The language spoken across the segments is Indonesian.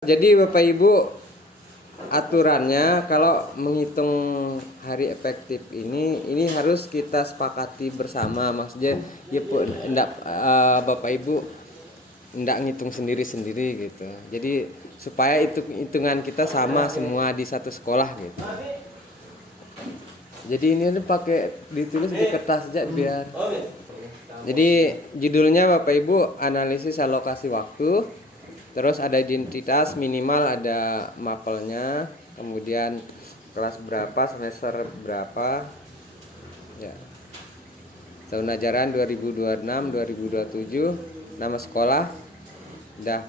Jadi Bapak Ibu, aturannya kalau menghitung hari efektif ini harus kita sepakati bersama. Maksudnya ya Bapak Ibu enggak ngitung sendiri-sendiri gitu. Jadi supaya hitungan kita sama semua di satu sekolah gitu. Jadi ini pakai ditulis di kertas aja biar. Jadi judulnya Bapak Ibu analisis alokasi waktu. Terus ada identitas minimal, ada mapelnya, kemudian kelas berapa, semester berapa, ya. Tahun ajaran 2026-2027, nama sekolah, udah.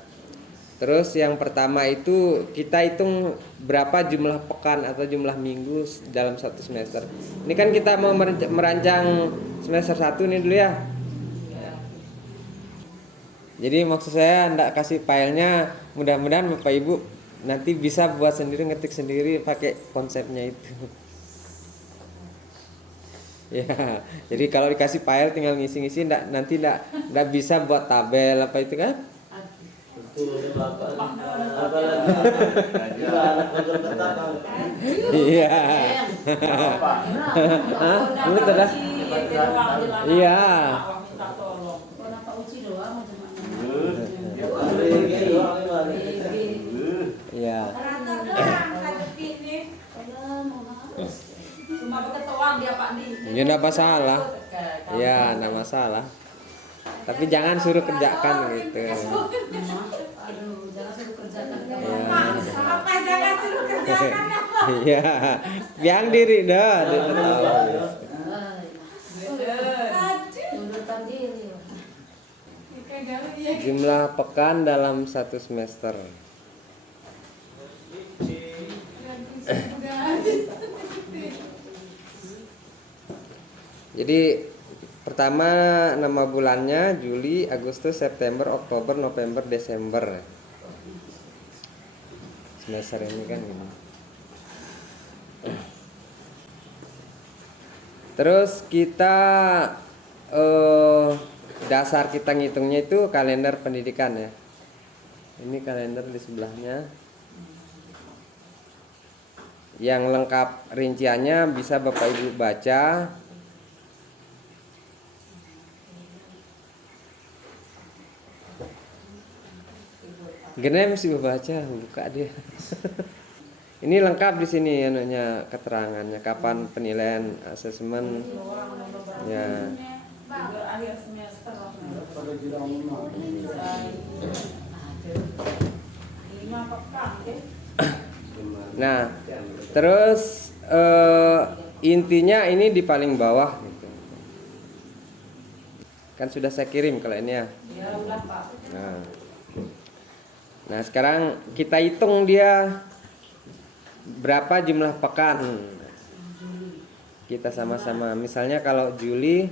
Terus yang pertama itu kita hitung berapa jumlah pekan atau jumlah minggu dalam satu semester. Ini kan kita mau merancang semester 1 nih dulu ya. Jadi maksud saya enggak kasih filenya, mudah-mudahan Bapak Ibu nanti bisa buat sendiri, ngetik sendiri pakai konsepnya itu. Ya, jadi kalau dikasih file tinggal ngisi-ngisi, nanti enggak bisa buat tabel apa itu kan? Iya. Betul dah. Iya. Iya. Ya enggak masalah. Ya, enggak masalah. Tapi jangan suruh kerjakan gitu. Jangan suruh kerjakan. Apa jangan suruh kerjakan? Iya. Yang diri dah. Jumlah pekan dalam satu semester. Jadi pertama nama bulannya Juli, Agustus, September, Oktober, November, Desember. Semester ini kan gini. Terus kita dasar kita ngitungnya itu kalender pendidikan ya. Ini kalender di sebelahnya. Yang lengkap rinciannya bisa Bapak Ibu baca. Gini mesti baca, buka dia. Ini lengkap di sini anunya keterangannya, kapan penilaian asesmen ya. Akhir semester. Nah, terus intinya ini di paling bawah gitu. Kan sudah saya kirim kalau ini ya. Ya udah Pak. Nah, sekarang kita hitung dia berapa jumlah pekan. Kita sama-sama. Misalnya kalau Juli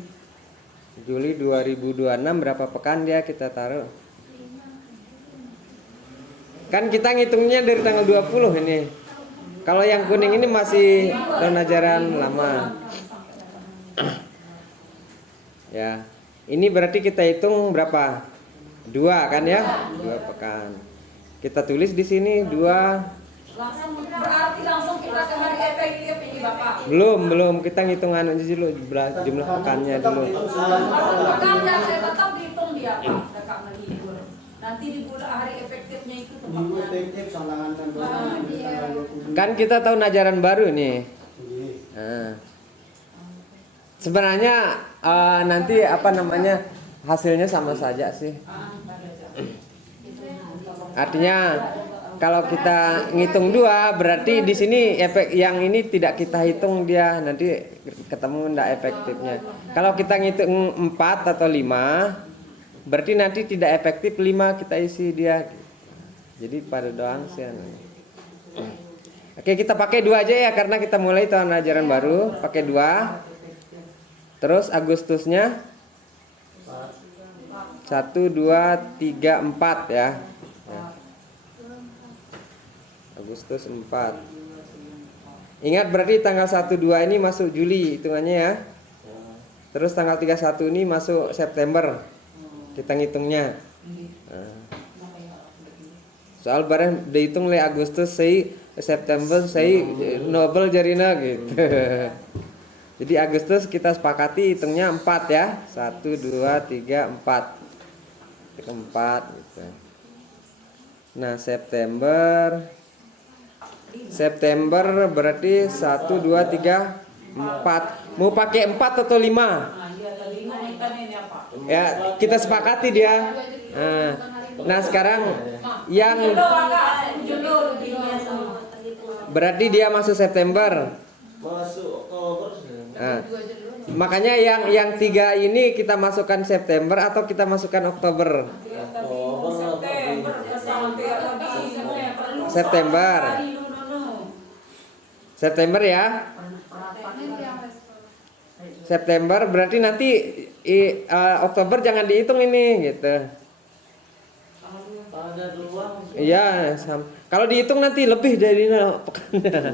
2026 berapa pekan dia kita taruh. Kan kita ngitungnya dari tanggal 20 ini. Kalau yang kuning ini masih tahun ajaran lama. Ya. Ini berarti kita hitung berapa? 2 kan ya? 2 pekan. Kita tulis di sini 2. Berarti langsung kita ke hari efektif ini Bapak. Belum kita ngitung dulu jumlah pekannya dulu. Pekannya saya tetap dihitung dia Pak, dekat libur. Nanti di bulan hari efektifnya itu tepatnya. Kan kita tahun ajaran baru nih. Nah, sebenarnya nanti apa namanya hasilnya sama saja sih. Artinya kalau kita ngitung 2 berarti di sini efek yang ini tidak kita hitung dia nanti ketemu enggak efektifnya. Kalau kita ngitung 4 atau 5 berarti nanti tidak efektif 5 kita isi dia. Jadi pada doang sih. Oke, kita pakai 2 aja ya karena kita mulai tahun ajaran baru, pakai 2. Terus Agustusnya 1 2 3 4 ya. Agustus 4. Ingat berarti tanggal 1 2 ini masuk Juli hitungannya ya. Terus tanggal 31 ini masuk September. Kita ngitungnya. Nah. Soal bareng dihitung le Agustus sei September sei Nobel jarina gitu. Jadi Agustus kita sepakati hitungnya 4 ya. 1 2 3 4. 4 gitu. Nah, September berarti 1 2 3 4. Mau pakai 4 atau 5? Ya, kita sepakati dia. Nah, sekarang yang berarti dia masuk September. Nah, makanya yang 3 ini kita masukkan September atau kita masukkan Oktober? September. September ya. September berarti nanti Oktober jangan dihitung ini gitu. Iya, kalau dihitung nanti lebih dari pekannya.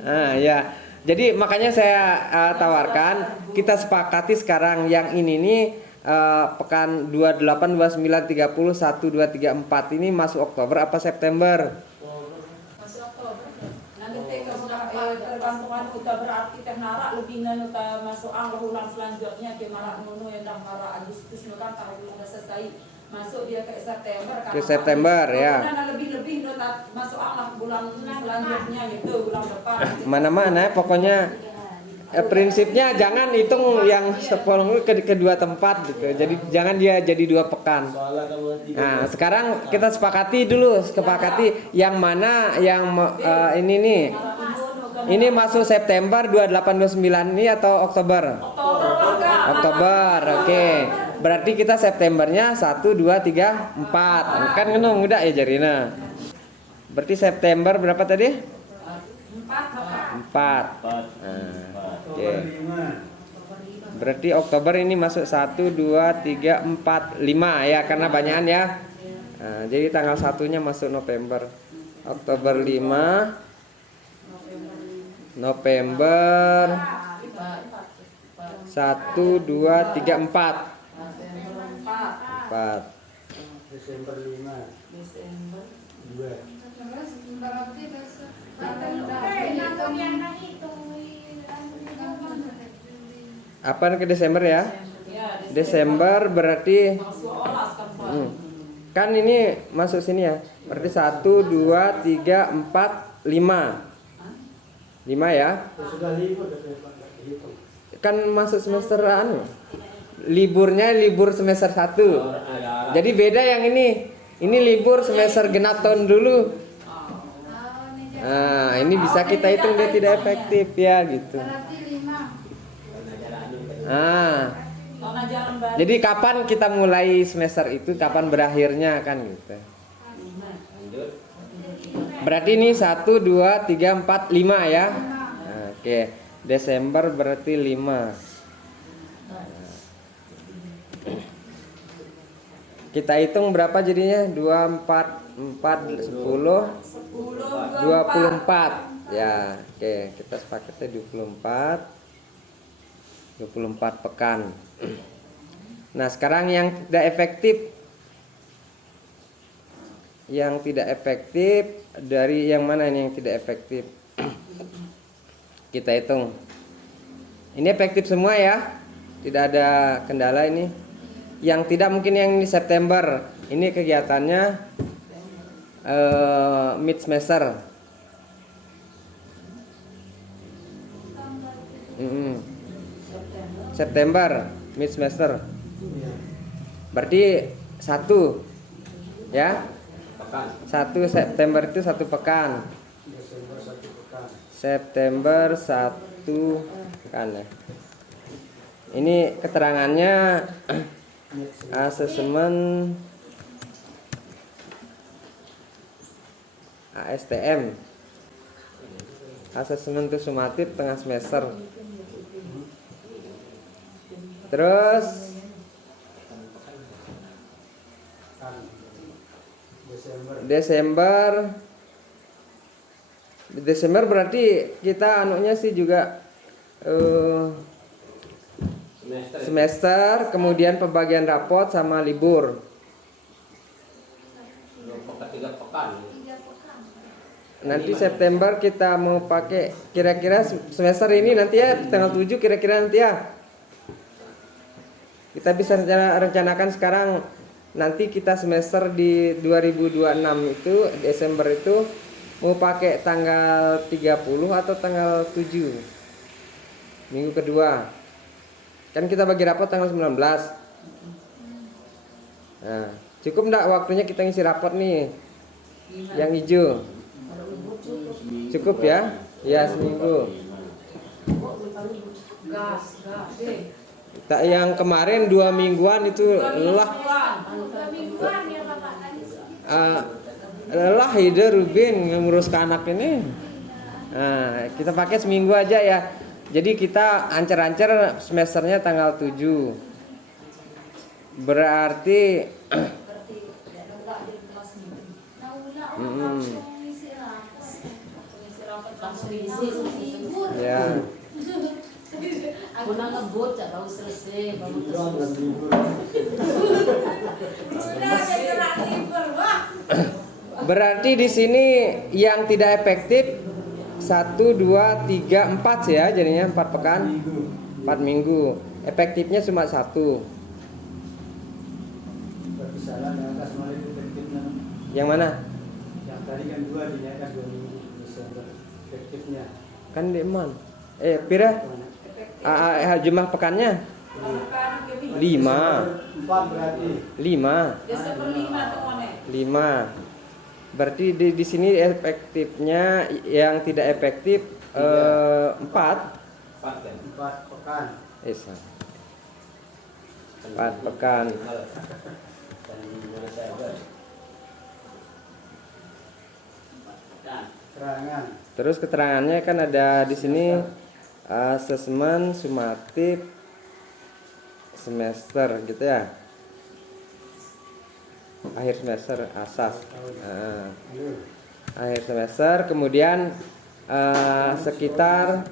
Nah, ya. Jadi makanya saya tawarkan kita sepakati sekarang yang ini nih pekan 28, 29, 30, 1, 2, 3, 4 ini masuk Oktober apa September? Masuk Oktober. Nanti tergantungan kita berarti teh narak lebih nanu masuk ulang selanjutnya ke marak nunu yang dah marak Agustus kan tahun udah selesai. Masuk dia ke September kan. Ke September ya. Nah, lebih masuk bulan selanjutnya gitu, bulan depan. Mana-mana pokoknya prinsipnya jangan hitung yang 10 ke dua tempat gitu. Jadi jangan dia jadi 2 pekan. Nah, sekarang kita sepakati yang mana yang ini nih. Ini masuk September 28 29 ini atau Oktober? Oktober. Oke. Berarti kita Septembernya 1 2 3 4. Kan ngenung udah ya Jarina. Berarti September berapa tadi? 4. Oke. Berarti Oktober ini masuk 1 2 3 4 5 ya karena banyakan ya. Nah, jadi tanggal 1-nya masuk November. Oktober 5. November 1 2 3 4. 4. Desember 5. Desember 2. terus berarti besok Apa ke Desember ya? Desember berarti kan ini masuk sini ya. Berarti 1 2 3 4 5. 5 ya. Sudah libur dihitung. Kan masuk semester anu. Liburnya libur semester 1. Jadi beda yang ini. Ini libur semester genap tahun dulu. Nah, ini bisa kita hitung dia tidak efektif ya gitu. Nah, jadi kapan kita mulai semester itu, kapan berakhirnya kan gitu. Berarti ini 1 2 3 4 5 ya. Nah, oke. Desember berarti 5. Kita hitung berapa jadinya? 2 4 4 10 24. Ya, oke, kita sepakatnya 24 pekan. Nah, sekarang yang tidak efektif. Yang tidak efektif dari yang mana ini yang tidak efektif? Kita hitung. Ini efektif semua ya. Tidak ada kendala ini. Yang tidak mungkin yang ini September. Ini kegiatannya mid semester. September mid semester. Berarti 1 ya. 1 September itu 1 pekan. September 1 pekan ya. Ini keterangannya asesmen ASTM. Asesmen itu sumatif tengah semester. Terus Desember berarti kita anunya sih juga semester, kemudian pembagian rapot sama libur. Nanti September kita mau pakai kira-kira semester ini nanti ya tanggal 7 kira-kira nanti ya. Kita bisa rencanakan sekarang nanti kita semester di 2026 itu Desember itu mau pakai tanggal 30 atau tanggal 7 minggu kedua. Kan kita bagi rapot tanggal 19. Nah, cukup enggak waktunya kita ngisi rapot nih? Yang hijau. Cukup ya? Ya, seminggu. Gas. Tak yang kemarin 2 mingguan itu lelah. Lelah ide Rubin ngurus ke anak ini. Nah, kita pakai seminggu aja ya. Jadi kita ancer-ancer semesternya tanggal 7. Berarti ya. Aku nak ngebut, tak tahu selesai. Berarti di sini yang tidak efektif 1, 2, 3, 4 ya, jadinya 4 pekan, 4 minggu. Efektifnya cuma 1. Berarti salah di atas malah itu efektifnya. Yang mana? Yang tadi kan 2 di atas 2 minggu Desember efektifnya. Kan di man. Pira? Jumlah pekannya? 5. 4 berarti. 5. Desember 5 tuh mana? 5. Berarti di sini efektifnya yang tidak efektif 4. 4 pekan. 4 pekan. Keterangan. Terus keterangannya kan ada di sini asesmen sumatif semester gitu ya. Akhir semester asas. Akhir semester kemudian sekitar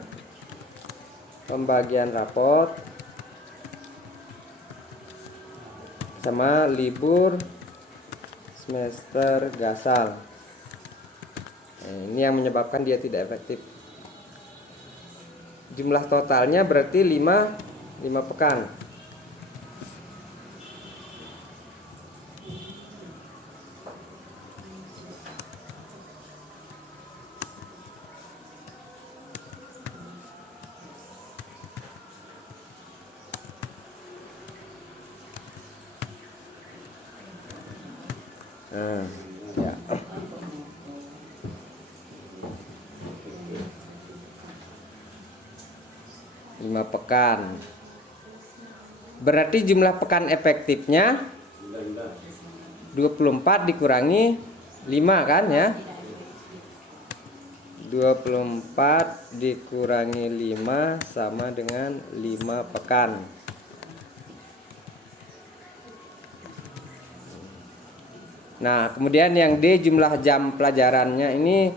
pembagian rapot sama libur semester gasal. Ini yang menyebabkan dia tidak efektif. Jumlah totalnya berarti 5 pekan. Ya. 5 pekan. Berarti jumlah pekan efektifnya 24 dikurangi 5 kan ya? 24 dikurangi 5 sama dengan 5 pekan. Nah, kemudian yang D jumlah jam pelajarannya ini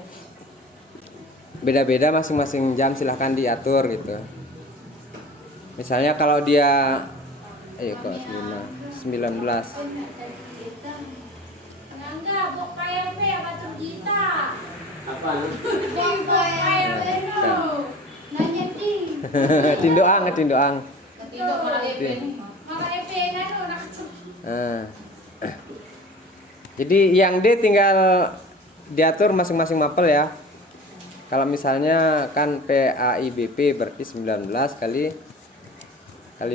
beda-beda masing-masing jam, silahkan diatur gitu. Misalnya kalau dia 19. Tindoang. Jadi yang D tinggal diatur masing-masing mapel ya. Kalau misalnya kan PAIBP berarti 19 kali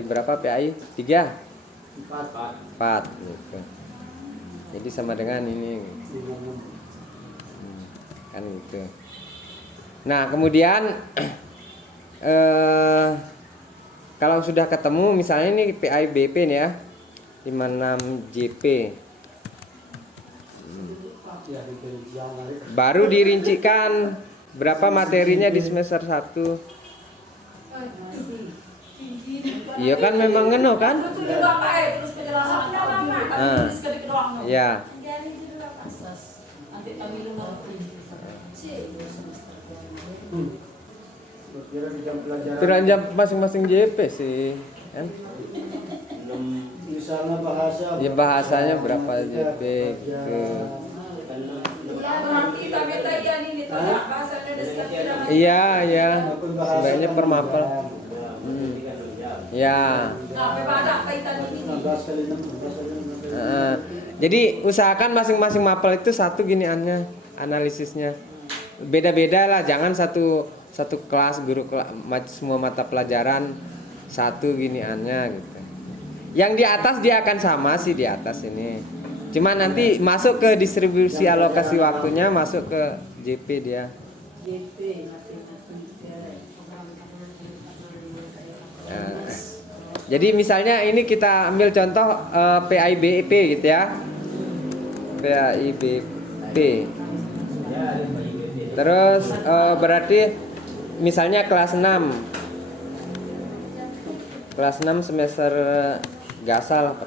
berapa PAI? 3? 4 gitu. Jadi sama dengan ini. Kan gitu. Nah, kemudian kalau sudah ketemu misalnya ini PAIBP nih ya. 56 JP. Baru dirincikan berapa materinya di semester 1. Iya kan memang ngeno kan? Terus penjelasan Ya. Jam masing-masing JP sih, kan? Misalnya bahasa. Ya bahasanya berapa JP ke Berarti kita beta iya ini tolak bahasa Indonesia tidak. Iya, iya. Walaupun bahasa Sebaiknya per mapel. Ya. Nah, ada kaitan ini. 16 kali 6, 16 kali 6. Jadi usahakan masing-masing mapel itu satu giniannya analisisnya. Beda-beda lah, jangan satu kelas guru semua mata pelajaran satu giniannya gitu. Yang di atas dia akan sama sih di atas ini. Cuma nanti masuk ke distribusi alokasi waktunya masuk ke JP dia. Nah, jadi misalnya ini kita ambil contoh PAIBP gitu ya. PAIBP. Terus berarti misalnya kelas 6. Kelas 6 semester gasal.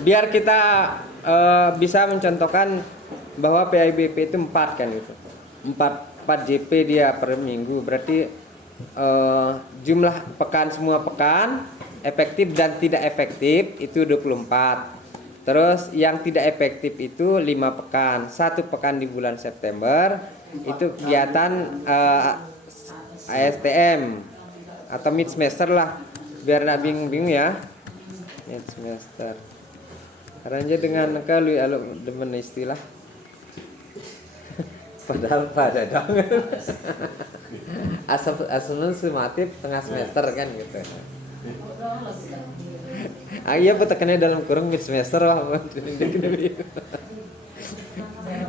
Biar kita bisa mencontohkan bahwa PAIBP itu 4 kan gitu. 4 JP dia per minggu. Berarti jumlah pekan semua pekan efektif dan tidak efektif itu 24. Terus yang tidak efektif itu 5 pekan. 1 pekan di bulan September itu kegiatan ASTM atau mid semester lah. Biar nggak bingung ya. Mid semester. Karena aja dengan kalau demen istilah. Padahal pada dong. Asal sumatif tengah semester kan gitu. Iya petekannya dalam kurung mid semester lah.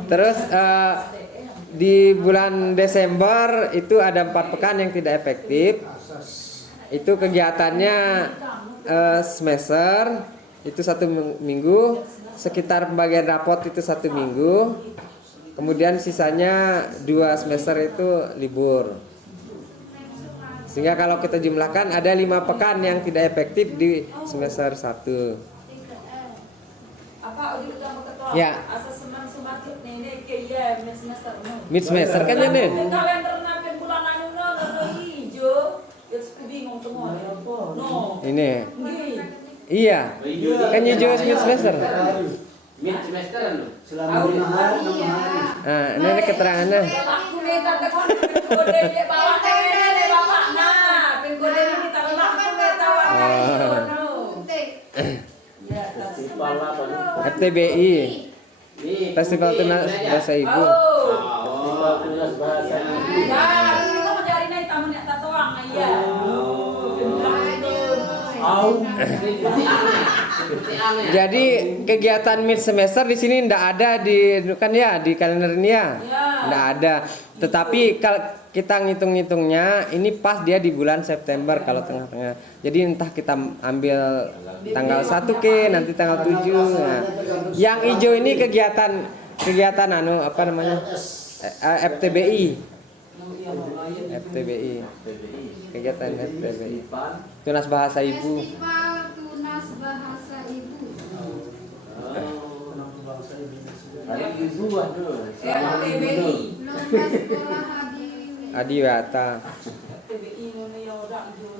Terus di bulan Desember itu ada 4 pekan yang tidak efektif. Itu kegiatannya semester itu 1 minggu, sekitar pembagian rapot itu 1 minggu. Kemudian sisanya 2 semester itu libur. Sehingga kalau kita jumlahkan ada 5 pekan yang tidak efektif di semester 1. Apa udah ketua? Ya. Asesmen sumatif nenek ke ya mid semester. Mid semester kan ya nih. Kalender napen bulan anu no hijau. Ya bingung semua. No. Ini. Nggih. Iya. Kan hijau mid semester. Mid semester anu. Selama 5 hari, 6 hari. Nah, ini keterangannya. Aku minta tekan kode di bawah nenek bapak nah. Pin kode ini kita aku minta no. Ya, Festival apa nih? FTBI. Nih, Festival Putih, Tunas belajar. Bahasa Ibu. Oh. Festival Tunas Bahasa Ibu. Ya, kita mau cari naik tamu nek tatoang ya. Jadi kegiatan mid semester di sini ndak ada di kan ya di kalender ini ya. Ndak ada. Tetapi kalau kita ngitung-ngitungnya ini pas dia di bulan September kalau tengah-tengah. Jadi entah kita ambil tanggal 1 ke nanti tanggal 7. Nah, yang hijau ini kegiatan anu apa namanya? FTBI. FTBI. Kegiatan FTBI. Tunas Bahasa Ibu. Festival Tunas Bahasa Ibu. Bangsa Indonesia. Hari Ibu aduh. TBI. Lomba sekolah Adiwata. TBI ngono ya ora hijau.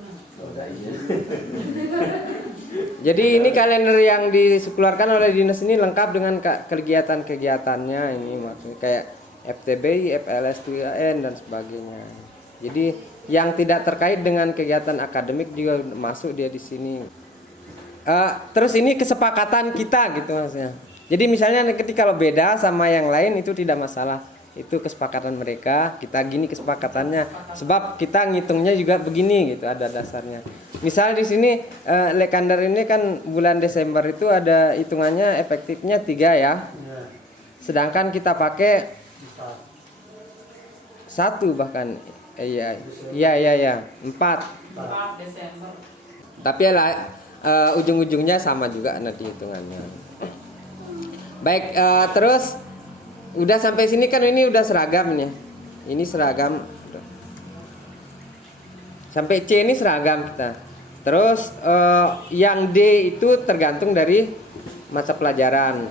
Jadi ini kalender yang dikeluarkan oleh dinas ini lengkap dengan kegiatan-kegiatannya ini maksudnya kayak FTBI, FLS 2AN dan sebagainya. Jadi yang tidak terkait dengan kegiatan akademik juga masuk dia di sini. Terus ini kesepakatan kita gitu maksudnya. Jadi misalnya ketika kalau beda sama yang lain itu tidak masalah. Itu kesepakatan mereka, kita gini kesepakatannya. Sebab kita ngitungnya juga begini gitu, ada dasarnya. Misal di sini lekandar ini kan bulan Desember itu ada hitungannya efektifnya 3 ya. Sedangkan kita pakai 1 bahkan. Iya, 4. 4 Desember. Tapi ujung-ujungnya sama juga nanti hitungannya. Baik, terus udah sampai sini kan ini udah seragam nih. Ini seragam. Sampai C ini seragam kita. Terus yang D itu tergantung dari mata pelajaran.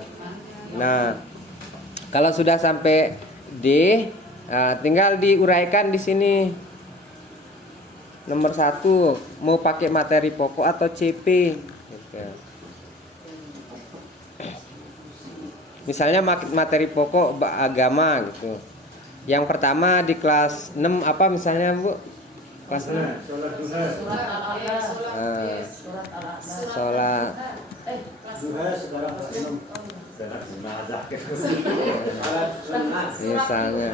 Nah, kalau sudah sampai D, tinggal diuraikan di sini. Nomor 1 mau pakai materi pokok atau CP. Gitu. Misalnya materi pokok agama gitu. Yang pertama di kelas 6 apa misalnya Bu? Kelas 6. Sholat duha. Surat Al-Alaq. Ah, Surat Al-Alaq. sholat Duha sekarang kelas 6. misalnya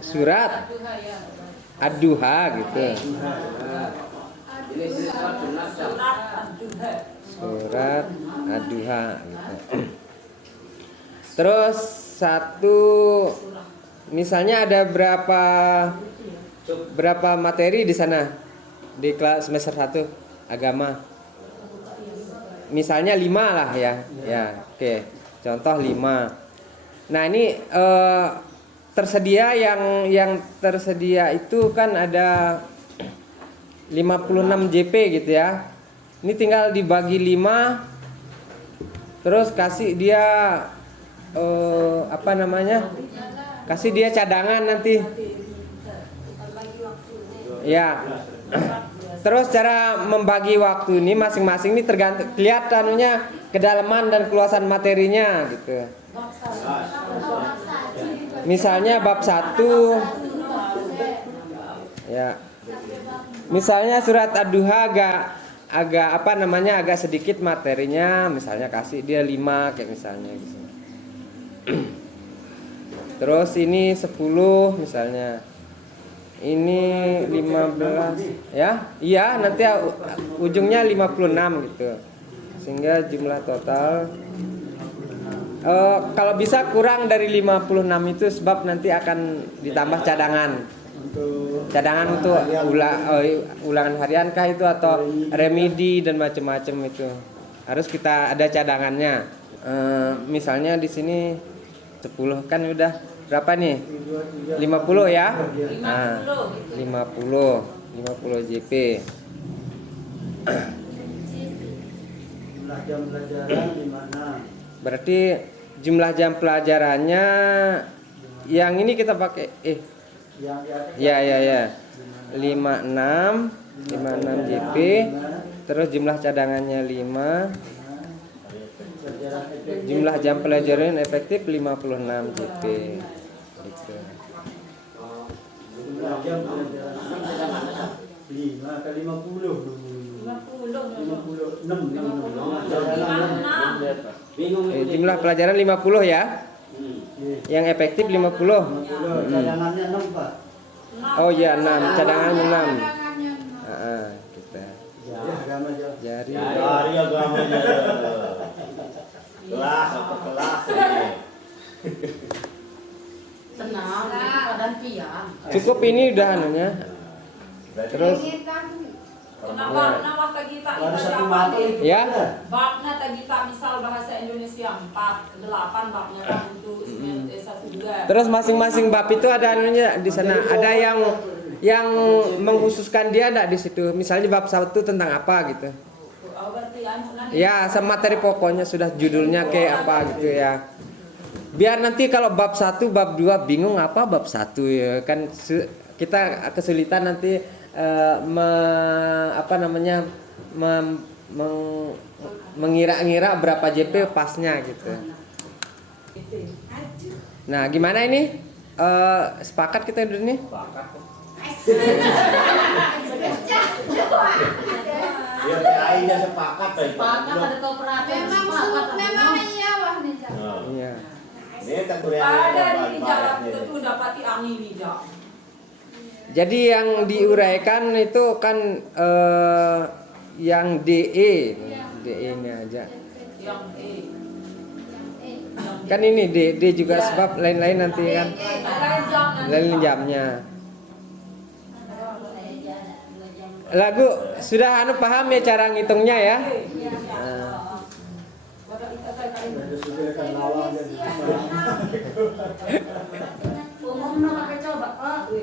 surat ad-duha gitu. Ini siswa sunat jam. Surat ad-duha gitu. Terus misalnya ada berapa materi di sana di kelas semester 1 agama? Misalnya 5 lah ya. Ya, oke. Contoh 5. Nah, ini tersedia yang tersedia itu kan ada 56 JP gitu ya. Ini tinggal dibagi 5. Terus kasih dia kasih dia cadangan nanti. Ya. Terus cara membagi waktu ini masing-masing ini tergantung kelihatannya kedalaman dan keluasan materinya gitu. Misalnya bab 1 ya. Misalnya surat ad-duha agak sedikit materinya, misalnya kasih dia 5 kayak misalnya gitu. Terus ini 10 misalnya. Ini 15 ya. Iya, nanti ujungnya 56 gitu. Sehingga jumlah total kalau bisa kurang dari 56 itu sebab nanti akan ditambah cadangan. Cadangan untuk ulangan hariankah itu atau remedi dan macam-macam itu. Harus kita ada cadangannya. Misalnya di sini 10 kan udah berapa nih? 50 ya? Nah, 50 JP. Jumlah jam pelajaran di mana? Berarti jumlah jam pelajarannya yang ini kita pakai ya. 56 JP. Terus jumlah cadangannya 5. Jumlah jam pelajaran efektif 56 JP. Gitu. Jumlah jam pelajaran 5 kali 50. 56. Jumlah pelajaran 50 ya. Yang efektif 50. Cadangannya 6 Pak. Oh ya 6, cadangan 6. Cadangannya 6. Kita Agama jauh. jari. Dari agamanya. Kelas atau kelas ini. Tenang, badan pian. Cukup ini udah anunya. Terus Ini kan Kenapa kita Baru ibadah satu apa mata nih? itu. ya. Babnya tadi kita misal bahasa Indonesia 4, 8 babnya kan untuk S1 juga. Terus masing-masing bab itu ada anunya di sana. Ada yang mengkhususkan dia enggak di situ. Misalnya bab 1 tentang apa gitu. Oh, berarti nanti Ya, sama materi pokoknya sudah judulnya kayak apa gitu ya. Biar nanti kalau bab 1, bab 2 bingung apa bab 1 ya kan kita kesulitan nanti mengira-ngira berapa JP pasnya gitu. Nah, gimana ini? Sepakat kita udah nih? Ya kayaknya sepakat baik. Sepakat ada kooperatif. memang iya wah nih Cak. Iya. Ini tentunya ada di jalan itu dapati angin hijau. Jadi yang diuraikan itu kan yang DE, DE-nya aja. Yang Kan ini D juga sebab lain-lain nanti kan. Lain jamnya. Lagu sudah paham ya cara ngitungnya ya? Sudah kan lawang dan Umum no pakai coba Pak.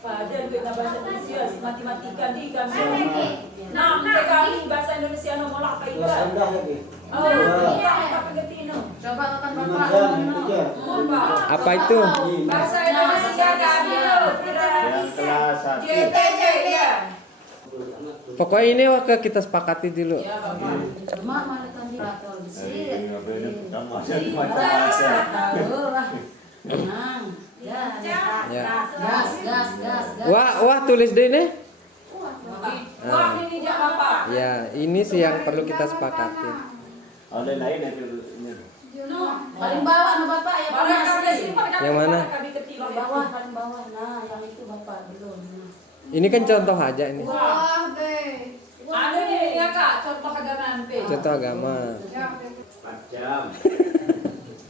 pada bahasa Indonesia matematika di kami. Nah, kali bahasa Indonesia nomor apa itu? kelas rendah lagi. Oh, iya, apa getino? Coba kan 5 Bapak. jam itu ya. Apa itu? Bahasa Indonesia kami loh, Yang kelas 1. JTJ ya. Pokoknya ini waktu kita sepakati dulu. Ya, Bapak. Cuma mana kandidator di sini. Macam-macam. Tahu lah. Tenang. Ya, Ya. gas. Wah tulis deh nih. Wah, ini dia Bapak. Ya, ini sih yang perlu kita sepakati. Ada lain itu. No, paling bawah no Bapak ya Pak Masri. Yang mana? Paling bawah, paling bawah. Nah, yang itu Bapak belum. Nah. Ini kan contoh aja ini. Wah deh. Ada nih ya Kak, contoh agama MP. Contoh agama. Ya, deh. 4 jam.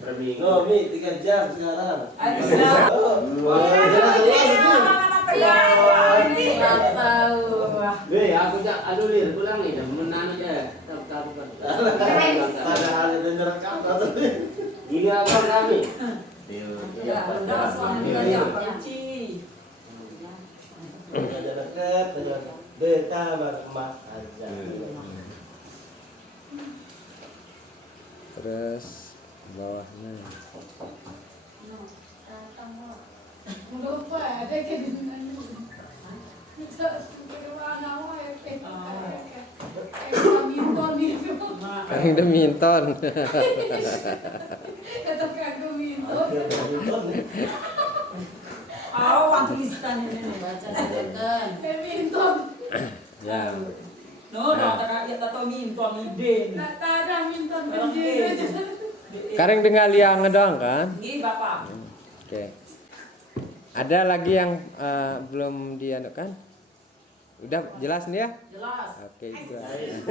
Per minggu. Oh, Mi, 3 jam sekarang. Ayo, sudah. Nggak tahu. Weh, aku cak aduh lir pulang nih, menang aja. Tahu kan. Ada hal yang direkam atau Ini apa kami? Ya, udah suami ya, benci. Ada dekat, ada beta emas aja. Terus bawahnya. Lupa ada ke dimana. Bisa kemana mau ya ke. Badminton itu. Kang Deminton. Tetap kan badminton. Awang tulisan ini. Baca ditekan. Badminton. Ya. No, ya tato minton ide. Tak ada badminton berdiri. Kareng dengar liang doang kan? Ini Bapak. Oke. Ada lagi yang belum dianu kan? Udah jelas nih ya? Jelas. Oke, juga. Sekarang